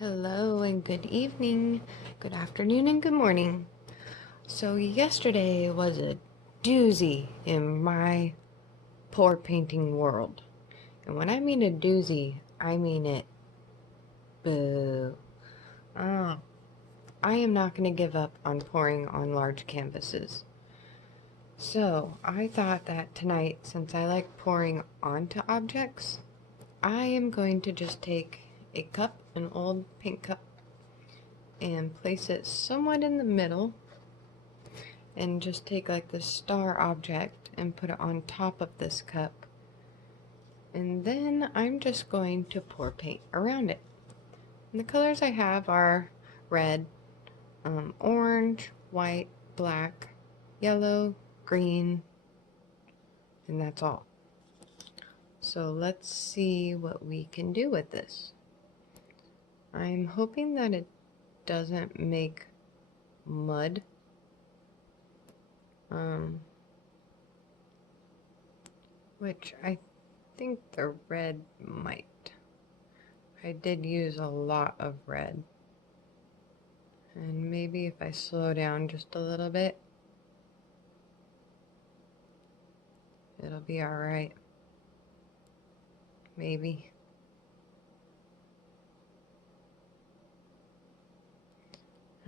Hello and good evening, good afternoon and good morning. So yesterday was a doozy in my pour painting world. And when I mean a doozy, I mean it. Boo. Ah, I am not going to give up on pouring on large canvases. So I thought that tonight, since I like pouring onto objects, I am going to just take a cup, an old pink cup, and place it somewhat in the middle and just take like the star object and put it on top of this cup, and then I'm just going to pour paint around it. And the colors I have are red, orange, white, black, yellow, green, and that's all. So let's see what we can do with this. I'm hoping that it doesn't make mud. Which I think the red might. I did use a lot of red. And maybe if I slow down just a little bit, it'll be alright. Maybe.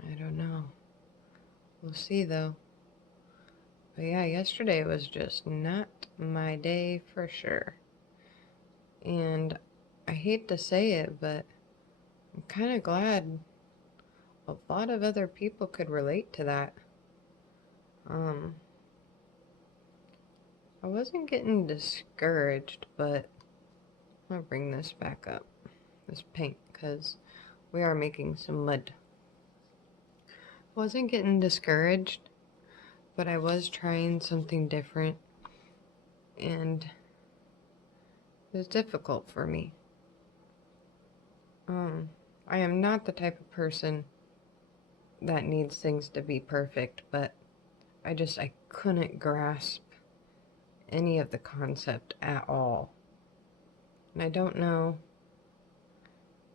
I don't know. We'll see though. But yeah, yesterday was just not my day for sure. And I hate to say it, but I'm kind of glad a lot of other people could relate to that. I wasn't getting discouraged, but I'm gonna bring this back up, this paint, because we are making some mud. Wasn't getting discouraged, but I was trying something different, and it was difficult for me. I am not the type of person that needs things to be perfect, but I couldn't grasp any of the concept at all. And I don't know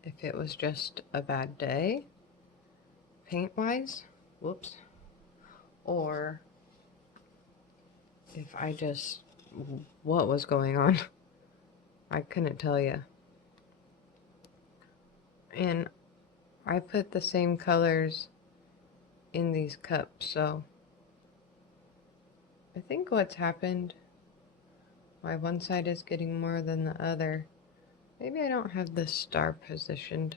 if it was just a bad day, paint-wise, whoops, or if what was going on. I couldn't tell you. And I put the same colors in these cups, so I think what's happened, why one side is getting more than the other, maybe I don't have the star positioned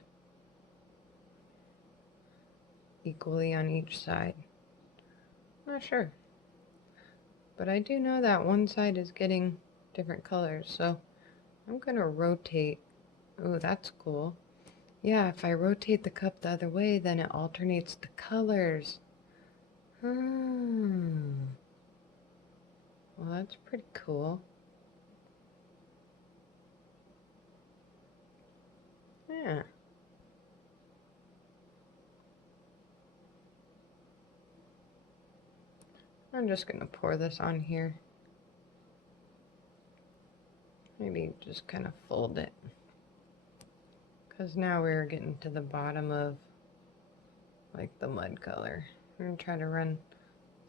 equally on each side. Not sure. But I do know that one side is getting different colors, so I'm gonna rotate. Ooh, that's cool. Yeah, if I rotate the cup the other way, then it alternates the colors. Well, that's pretty cool. Yeah. I'm just gonna pour this on here. Maybe just kind of fold it. Because now we're getting to the bottom of like the mud color. I'm gonna try to run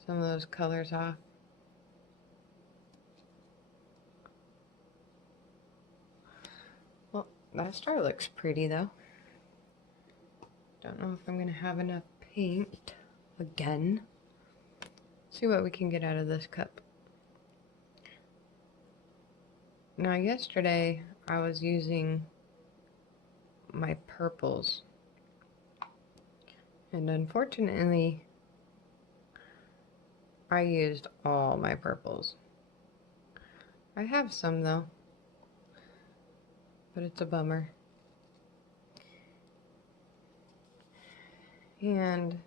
some of those colors off. Well, that star looks pretty though. Don't know if I'm gonna have enough paint again. See what we can get out of this cup. Now yesterday I was using my purples, and unfortunately I used all my purples. I have some though, but it's a bummer. And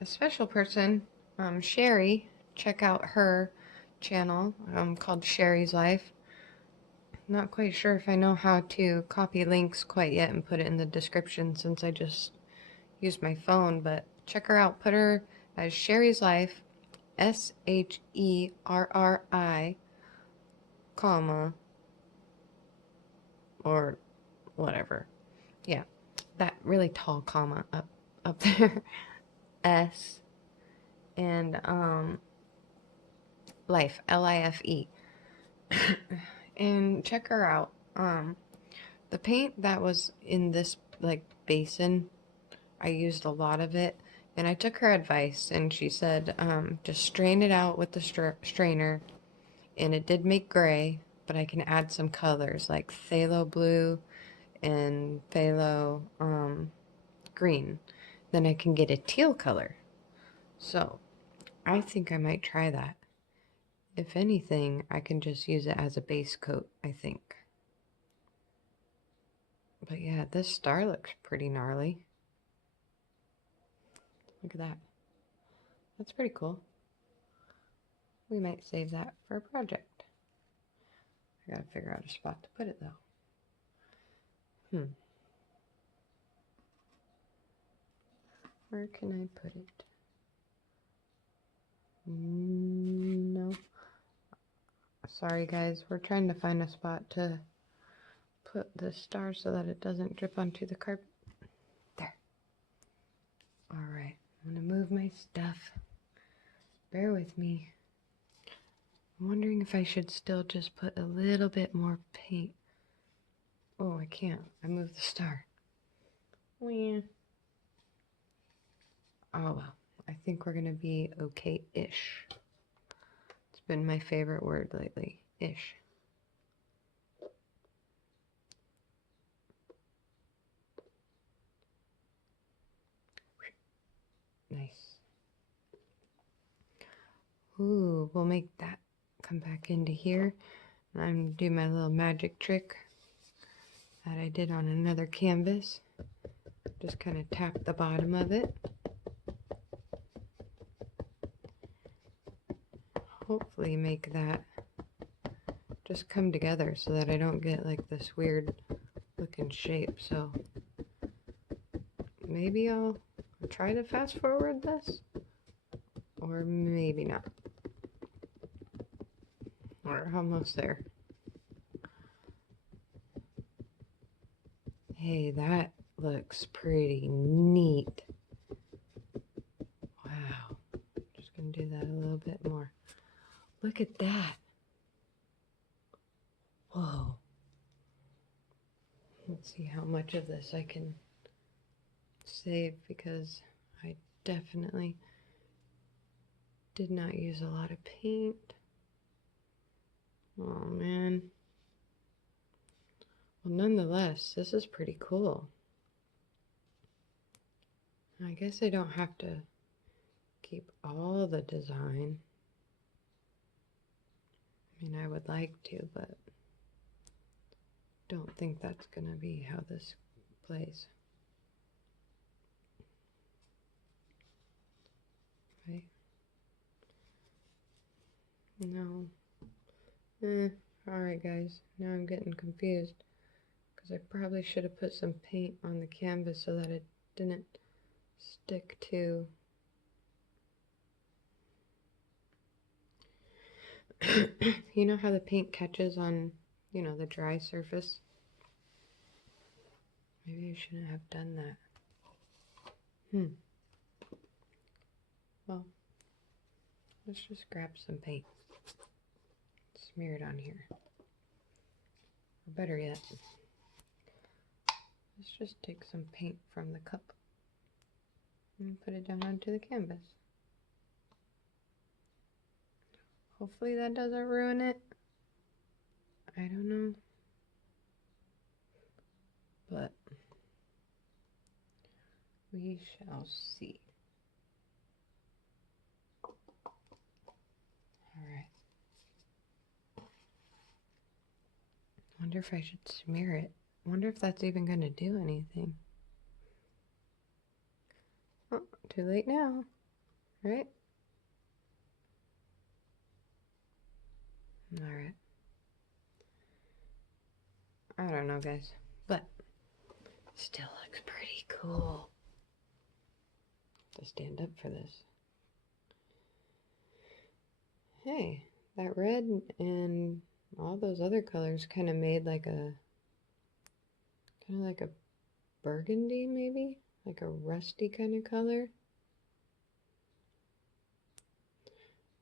a special person, Sherri, check out her channel called Sherri's Life. Not quite sure if I know how to copy links quite yet and put it in the description since I just used my phone, but check her out. Put her as Sherri's Life, Sherri, comma, or whatever. Yeah. that really tall comma up there. S and Life, Life. And check her out. The paint that was in this like basin, I used a lot of it, and I took her advice, and she said, just strain it out with the strainer, and it did make gray, but I can add some colors like phthalo blue and phthalo green. Then I can get a teal color. So I think I might try that. If anything, I can just use it as a base coat, I think. But yeah, this star looks pretty gnarly. Look at that. That's pretty cool. We might save that for a project. I gotta figure out a spot to put it though. Where can I put it? No. Sorry guys, we're trying to find a spot to put the star so that it doesn't drip onto the carpet. There. Alright, I'm gonna move my stuff. Bear with me. I'm wondering if I should still just put a little bit more paint. Oh, I can't. I moved the star. Oh well, I think we're gonna be okay-ish. It's been my favorite word lately. Ish. Nice. Ooh, we'll make that come back into here. And I'm gonna do my little magic trick that I did on another canvas. Just kind of tap the bottom of it. Hopefully make that just come together so that I don't get like this weird looking shape. So maybe I'll try to fast forward this, or maybe not. We're almost there. Hey, that looks pretty neat. Wow. Just gonna do that a little bit more. Look at that. Whoa. Let's see how much of this I can save, because I definitely did not use a lot of paint. Oh man. Well, nonetheless, this is pretty cool. I guess I don't have to keep all the design. I mean, I would like to, but don't think that's gonna be how this plays. Right? No. Alright guys, now I'm getting confused, because I probably should have put some paint on the canvas so that it didn't stick to you know how the paint catches on, you know, the dry surface? Maybe I shouldn't have done that. Well, let's just grab some paint. Smear it on here. Or better yet, let's just take some paint from the cup and put it down onto the canvas. Hopefully that doesn't ruin it. I don't know. But we shall see. Alright. Wonder if I should smear it. Wonder if that's even going to do anything. Oh, too late now, right? Alright. I don't know, guys, but still looks pretty cool. To stand up for this. Hey, that red and all those other colors kind of made like a burgundy, maybe? Like a rusty kind of color.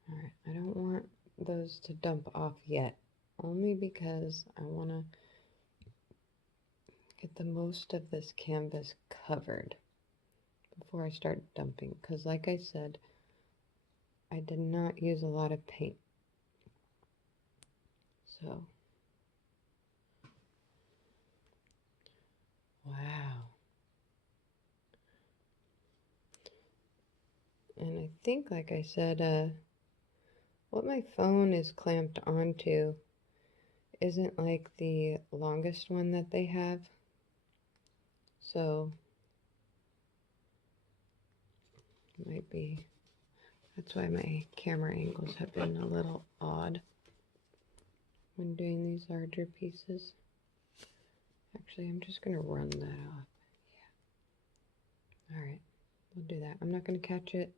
Alright, I don't want those to dump off yet, only because I want to get the most of this canvas covered before I start dumping, because like I said, I did not use a lot of paint. So, wow. And I think, like I said, what my phone is clamped onto isn't like the longest one that they have. So, it might be, that's why my camera angles have been a little odd when doing these larger pieces. Actually, I'm just going to run that off. Yeah. Alright, we'll do that. I'm not going to catch it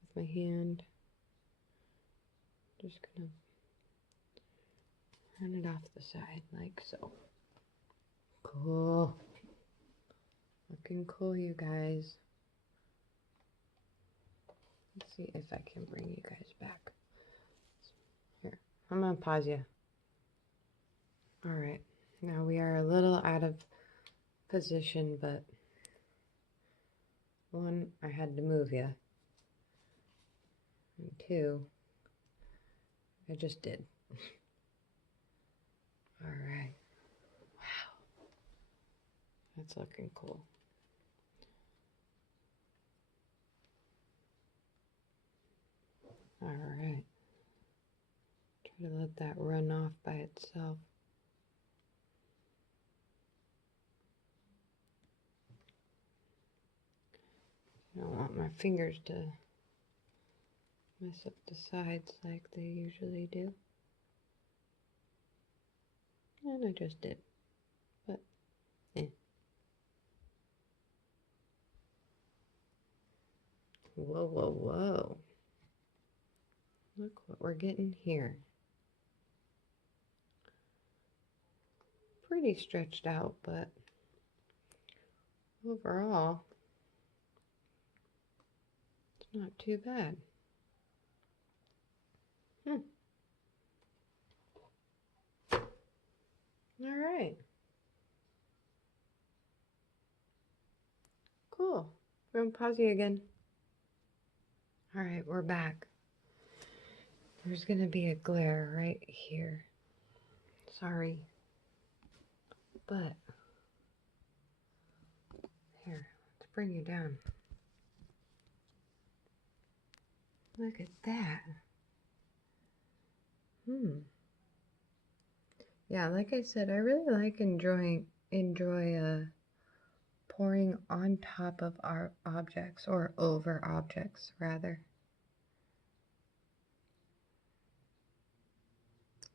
with my hand. Just going to run it off the side like so. Cool. Looking cool, you guys. Let's see if I can bring you guys back. Here, I'm going to pause you. Alright, now we are a little out of position, but one, I had to move you. And two, I just did. Alright. Wow. That's looking cool. Alright. Try to let that run off by itself. I don't want my fingers to mess up the sides like they usually do. And I just did. But, eh. Whoa, whoa, whoa. Look what we're getting here. Pretty stretched out, but overall, it's not too bad. All right. Cool. We're going to pause you again. All right, we're back. There's going to be a glare right here. Sorry. But, here, let's bring you down. Look at that. Yeah, like I said, I really like enjoy pouring on top of our objects, or over objects, rather.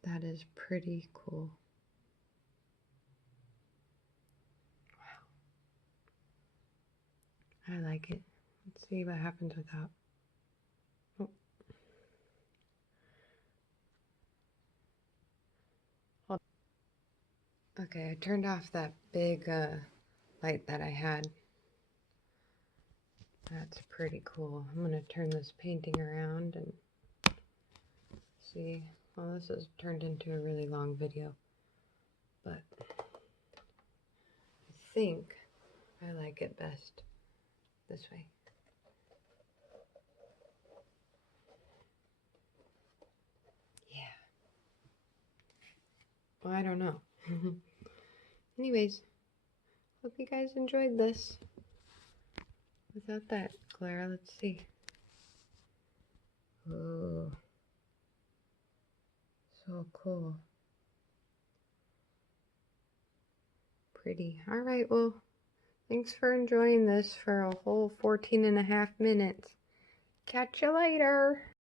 That is pretty cool. Wow. I like it. Let's see what happens without. Oh. Okay, I turned off that big light that I had. That's pretty cool. I'm going to turn this painting around and see. Well, this has turned into a really long video, but I think I like it best this way. Yeah. Well, I don't know. Anyways, hope you guys enjoyed this. Without that glare, let's see. Oh, so cool. Pretty. All right, well, thanks for enjoying this for a whole 14.5 minutes. Catch you later.